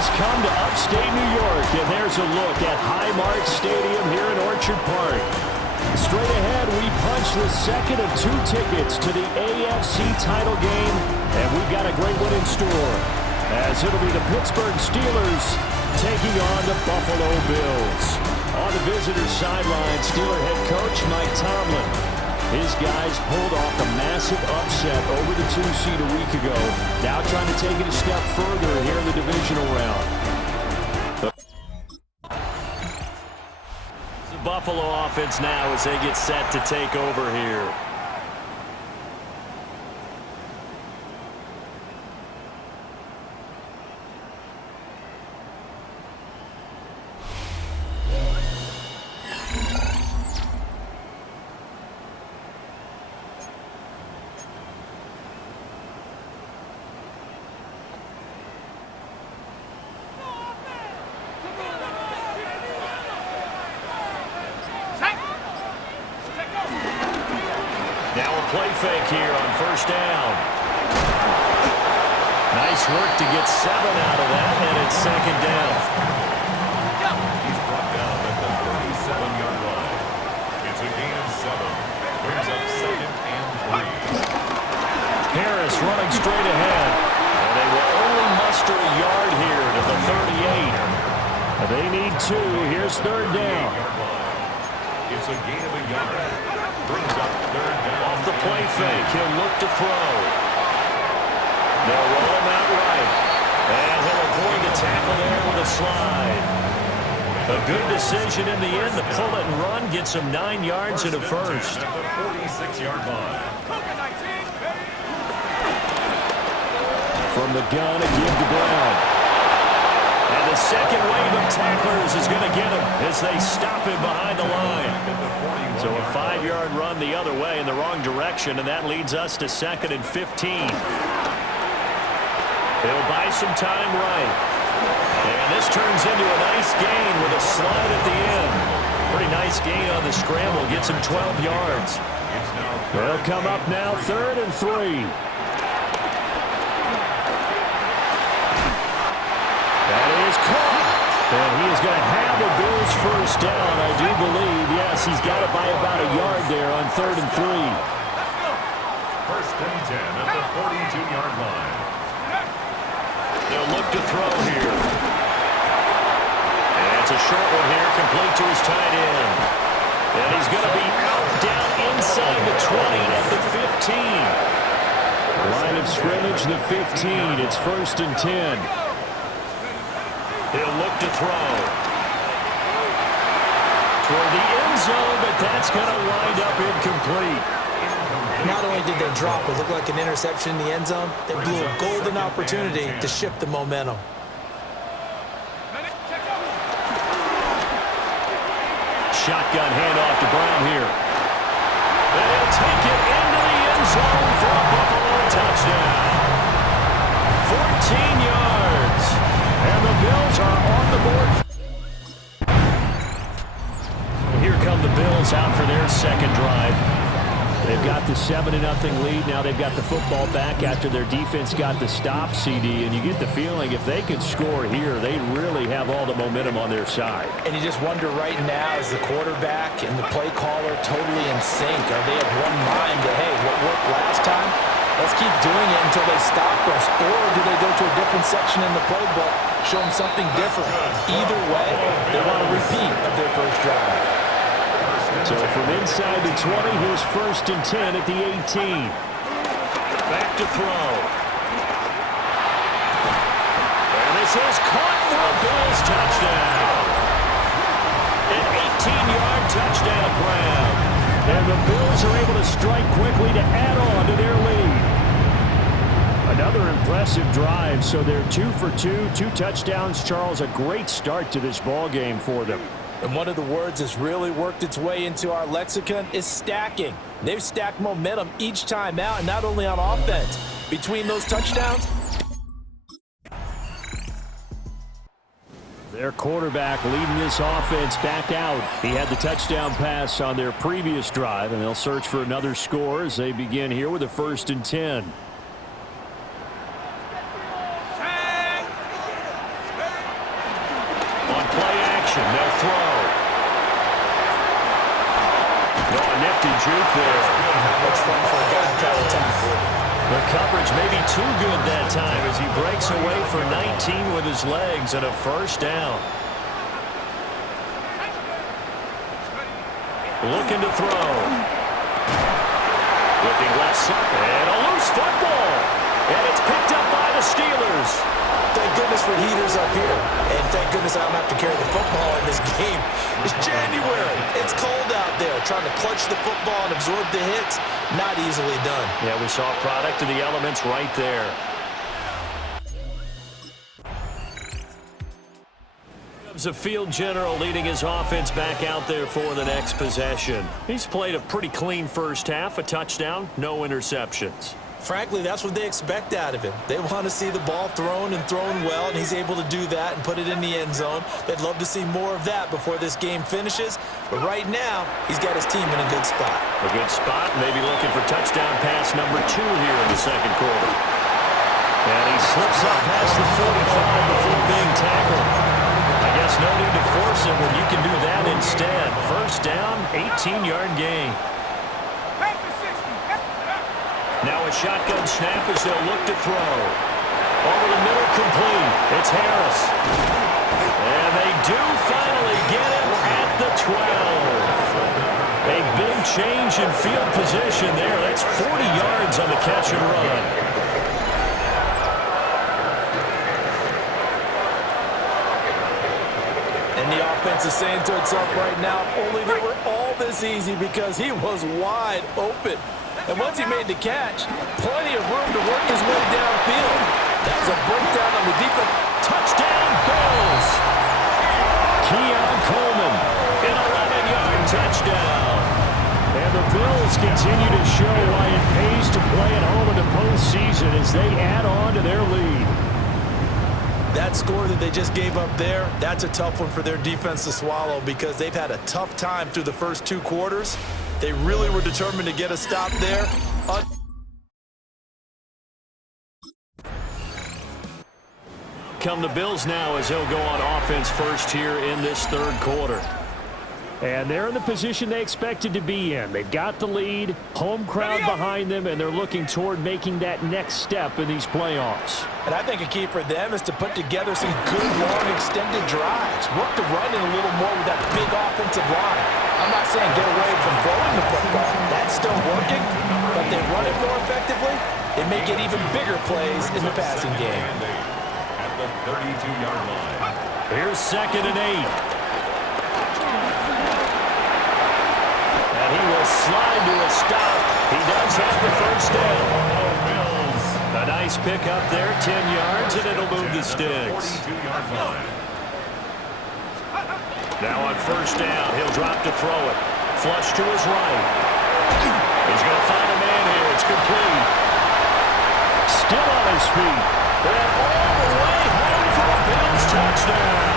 has come to upstate New York, and there's a look at Highmark Stadium here in Orchard Park. Straight ahead, we punch the second of 2 tickets to the AFC title game, and we've got a great one in store, as it'll be the Pittsburgh Steelers taking on the Buffalo Bills. On the visitor's sideline, Steeler head coach Mike Tomlin. His guys pulled off a massive upset over the 2-seed a week ago. Now trying to take it a step further here in the divisional round. The Buffalo offense now as they get set to take over here. Now a play fake here on first down. Nice work to get 7 out of that, and it's second down. He's brought down at the 37-yard line. It's a gain of 7. Brings up 2nd and 3. Harris running straight ahead. And they will only muster a yard here to the 38. They need 2. Here's third down. It's a gain of a yard. Brings up 3rd down. Off the play fake, he'll look to throw. They'll roll him out right. And he'll avoid the tackle there with a slide. A good decision in the end to pull it and run, gets him 9 yards and a first. At the 46-yard line. From the gun, a give to Brown. And the second wave of tacklers is going to get him as they stop him behind the line. So a 5-yard run the other way in the wrong direction, and that leads us to 2nd and 15. They'll buy some time right. And this turns into a nice gain with a slide at the end. Pretty nice gain on the scramble. Gets him 12 yards. They'll come up now 3rd and 3. That is caught. And he is going to have the Bills first down, I do believe. Yes, he's got it by about a yard there on 3rd and 3. First and 10 at the 42-yard line. They'll look to throw here. And it's a short one here, complete to his tight end. And he's going to be out down inside the 20 at the 15. Line of scrimmage, the 15. It's 1st and 10. He'll look to throw. Toward the end zone, but that's going to wind up incomplete. Not only did they drop what looked like an interception in the end zone, they blew a golden opportunity to shift the momentum. Shotgun handoff to Brown here. They'll take it into the end zone for a Buffalo touchdown. 14 yards. And the Bills are on the board. Here come the Bills out for their second drive. They've got the 7-0 lead. Now they've got the football back after their defense got the stop, CD. And you get the feeling if they could score here, they really have all the momentum on their side. And you just wonder right now, is the quarterback and the play caller totally in sync? Are they of one mind that, hey, what worked last time? Let's keep doing it until they stop us. Or do they go to a different section in the playbook, show them something different? Either way, they want a repeat of their first drive. So from inside the 20, here's 1st and 10 at the 18. Back to throw. And this is caught for a Bills touchdown. An 18-yard touchdown grab. And the Bills are able to strike quickly to add on to their lead. Another impressive drive, so they're 2 for 2, 2 touchdowns. Charles, a great start to this ball game for them. And one of the words that's really worked its way into our lexicon is stacking. They've stacked momentum each time out, and not only on offense. Between those touchdowns, their quarterback leading this offense back out. He had the touchdown pass on their previous drive, and they'll search for another score as they begin here with a 1st and 10. juke there. Not much fun for a guy trying to tackle it. The coverage may be too good that time as he breaks away for 19 with his legs and a first down. Looking to throw. Looking left side. And a loose football. And it's picked up by the Steelers. Thank goodness for heaters up here. And thank goodness I don't have to carry the football in this game. It's January. It's cold out there. Trying to clutch the football and absorb the hits, not easily done. Yeah, we saw a product of the elements right there. A field general leading his offense back out there for the next possession. He's played a pretty clean first half, a touchdown, no interceptions. Frankly, that's what they expect out of him. They want to see the ball thrown and thrown well, and he's able to do that and put it in the end zone. They'd love to see more of that before this game finishes, but right now, he's got his team in a good spot. A good spot, maybe looking for touchdown pass number 2 here in the second quarter. And he slips up past the 45 before being tackled. I guess no need to force it when you can do that instead. First down, 18-yard gain. Now a shotgun snap as they'll look to throw. Over the middle, complete. It's Harris. And they do finally get him at the 12. A big change in field position there. That's 40 yards on the catch and run. And the offense is saying to itself right now, only they were all this easy because he was wide open. And once he made the catch, plenty of room to work his way downfield. That was a breakdown on the defense. Touchdown, Bills! Keon Coleman, an 11-yard touchdown. And the Bills continue to show why it pays to play at home in the postseason as they add on to their lead. That score that they just gave up there, that's a tough one for their defense to swallow because they've had a tough time through the first 2 quarters. They really were determined to get a stop there. Come the Bills now as they'll go on offense first here in this third quarter. And they're in the position they expected to be in. They've got the lead, home crowd behind them, and they're looking toward making that next step in these playoffs. And I think a key for them is to put together some good, long, extended drives. Work the run in a little more with that big offensive line. I'm not saying get away from throwing the football. That's still working, but they run it more effectively. They may get even bigger plays in the passing game. At the 32-yard line. Here's 2nd and 8. He will slide to a stop. He does have the first down. A nice pick up there, 10 yards, and it'll move the sticks. Now on first down, he'll drop to throw it. Flush to his right. He's going to find a man here. It's complete. Still on his feet. And all the way home for a Bills touchdown.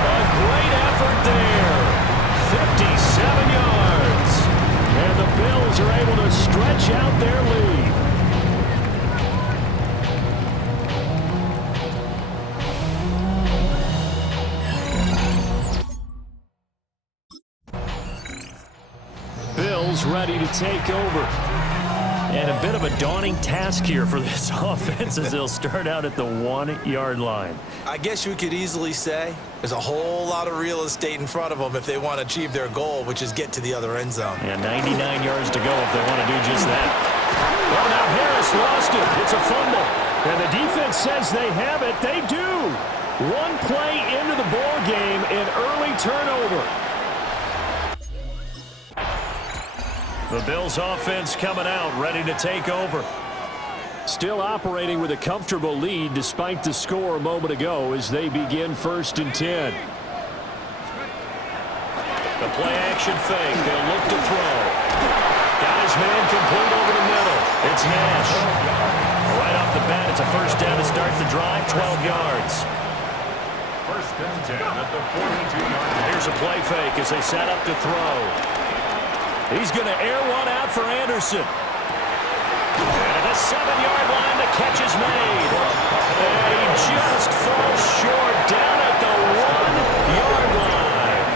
A great effort there. 57 yards. And the Bills are able to stretch out their lead. Bills ready to take over. And a bit of a daunting task here for this offense as they'll start out at the 1-yard line. I guess you could easily say there's a whole lot of real estate in front of them if they want to achieve their goal, which is get to the other end zone. Yeah, 99 yards to go if they want to do just that. Well, now Harris lost it. It's a fumble. And the defense says they have it. They do. One play into the ball game, an early turnover. The Bills offense coming out, ready to take over. Still operating with a comfortable lead despite the score a moment ago as they begin 1st and 10. The play action fake. They'll look to throw. Got his man complete over the middle. It's Nash. Right off the bat, it's a first down to start the drive, 12 yards. 1st and 10 at the 42-yard line. Here's a play fake as they set up to throw. He's going to air one out for Anderson. And at the 7-yard line, the catch is made. And he just falls short down at the 1-yard line.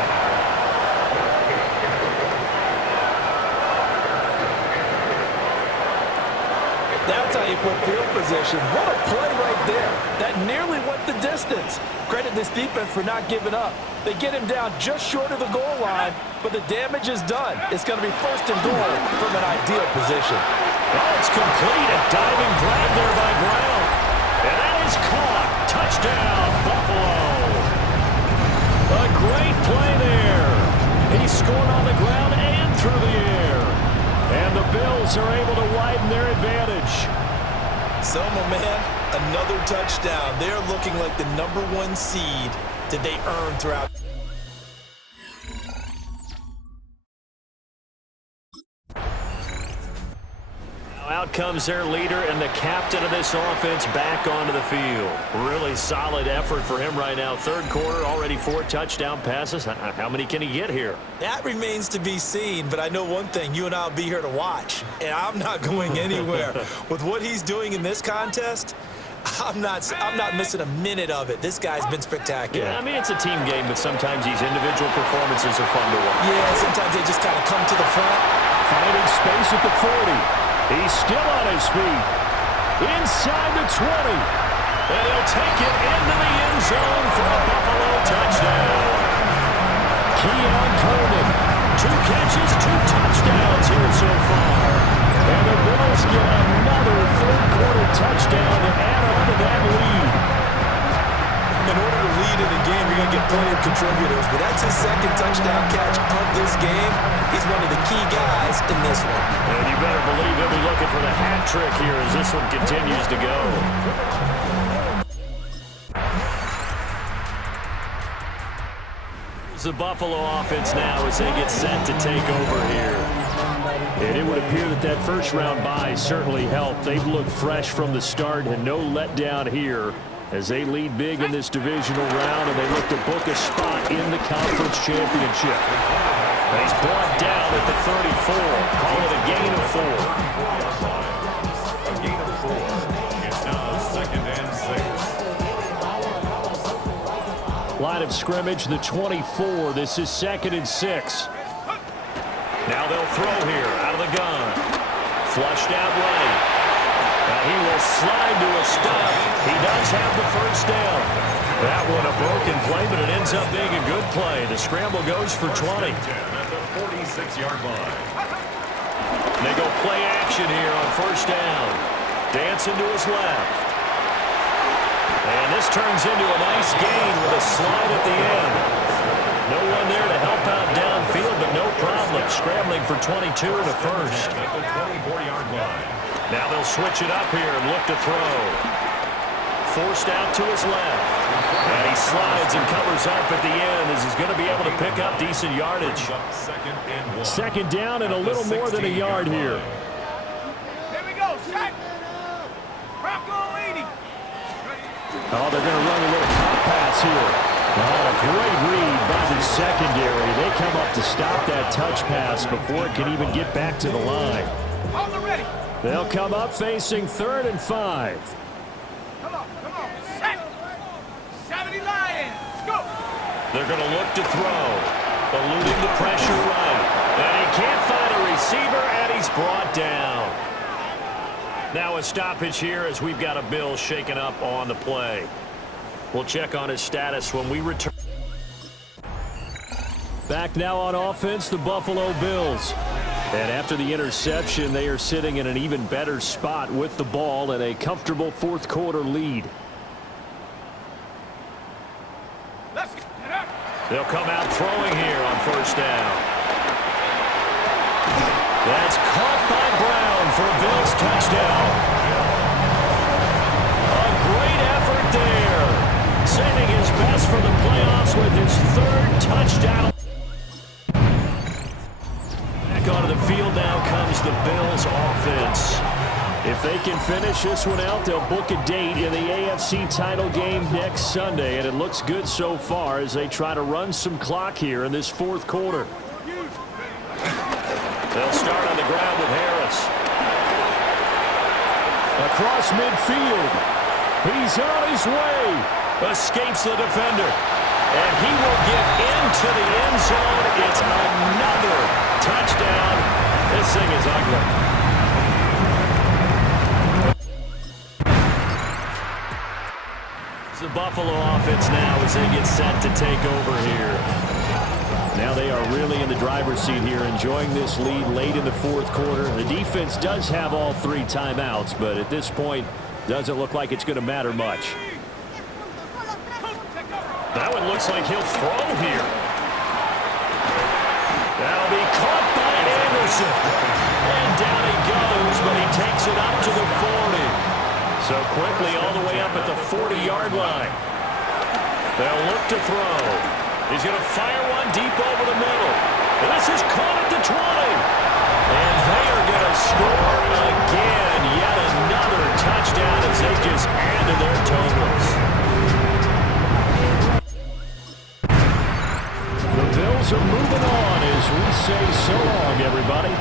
position. What a play right there. That nearly went the distance. Credit this defense for not giving up. They get him down just short of the goal line, but the damage is done. It's going to be first and goal from an ideal position. Oh, it's complete. A diving grab there by Brown. And that is caught. Touchdown, Buffalo. A great play there. He scored on the ground and through the air. And the Bills are able to widen their advantage. So, my man, another touchdown. They're looking like the #1 seed that they earned throughout. Out comes their leader and the captain of this offense back onto the field. Really solid effort for him right now. Third quarter, already 4 touchdown passes. How many can he get here? That remains to be seen, but I know one thing. You and I will be here to watch, and I'm not going anywhere. With what he's doing in this contest, I'm not missing a minute of it. This guy's been spectacular. Yeah, I mean, it's a team game, but sometimes these individual performances are fun to watch. Yeah, sometimes they just kind of come to the front. Finding space at the 40. He's still on his feet. Inside the 20. And he'll take it into the end zone for a Buffalo touchdown. Keon Coleman, 2 catches, 2 touchdowns here so far. And the Bills get another third-quarter touchdown to add on to that lead. In order to lead in a game, you're going to get plenty of contributors, but that's his second touchdown catch of this game. He's one of the key guys in this one. And you better believe he'll be looking for the hat trick here as this one continues to go. The Buffalo offense now as they get set to take over here. And it would appear that that first-round bye certainly helped. They've looked fresh from the start and no letdown here as they lead big in this divisional round and they look to book a spot in the conference championship. He's brought down at the 34. Call it a gain of 4. A gain of 4. It's now 2nd and 6. Line of scrimmage, the 24. This is 2nd and 6. Now they'll throw here out of the gun. Flushed out right. Now he will slide to a stop. He does have the first down. That one a broken play, but it ends up being a good play. The scramble goes for 20. At the 46-yard line. They go play action here on first down. Dancing to his left. And this turns into a nice gain with a slide at the end. No one there to help out downfield, but no problem. Scrambling for 22 and a first. At the 24-yard line. Now they'll switch it up here and look to throw. Forced out to his left. And he slides and covers up at the end as he's going to be able to pick up decent yardage. 2nd and 1. Second down and a little more than a yard here. Here we go, set. Bronco 80. Oh, they're going to run a little hot pass here. Oh, a great read by the secondary. They come up to stop that touch pass before it can even get back to the line. On the ready. They'll come up facing 3rd and 5. Come on, set. 70 Lions, go. They're going to look to throw. Eluding the pressure right. And he can't find a receiver, and he's brought down. Now a stoppage here as we've got a Bill shaken up on the play. We'll check on his status when we return. Back now on offense, the Buffalo Bills. And after the interception, they are sitting in an even better spot with the ball and a comfortable 4th quarter lead. Let's get it up. They'll come out throwing here on first down. That's caught by Brown for a Bills touchdown. A great effort there. Saving his best for the playoffs with his 3rd touchdown. Back onto the field now comes the Bills offense. If they can finish this one out, they'll book a date in the AFC title game next Sunday, and it looks good so far as they try to run some clock here in this 4th quarter. They'll start on the ground with Harris. Across midfield. He's on his way. Escapes the defender. And he will get into the end zone. It's another touchdown. This thing is ugly. It's the Buffalo offense now as they get set to take over here. Now they are really in the driver's seat here, enjoying this lead late in the fourth quarter. The defense does have all 3 timeouts, but at this point, doesn't look like it's going to matter much. That one looks like he'll throw here. That'll be caught by Anderson. And down he goes, but he takes it up to the 40. So quickly all the way up at the 40-yard line. They'll look to throw. He's going to fire one deep over the middle. And this is caught at the 20. And they are going to score again. Yet another touchdown as they just add to their totals. The Bills are moving on as we say so long, everybody.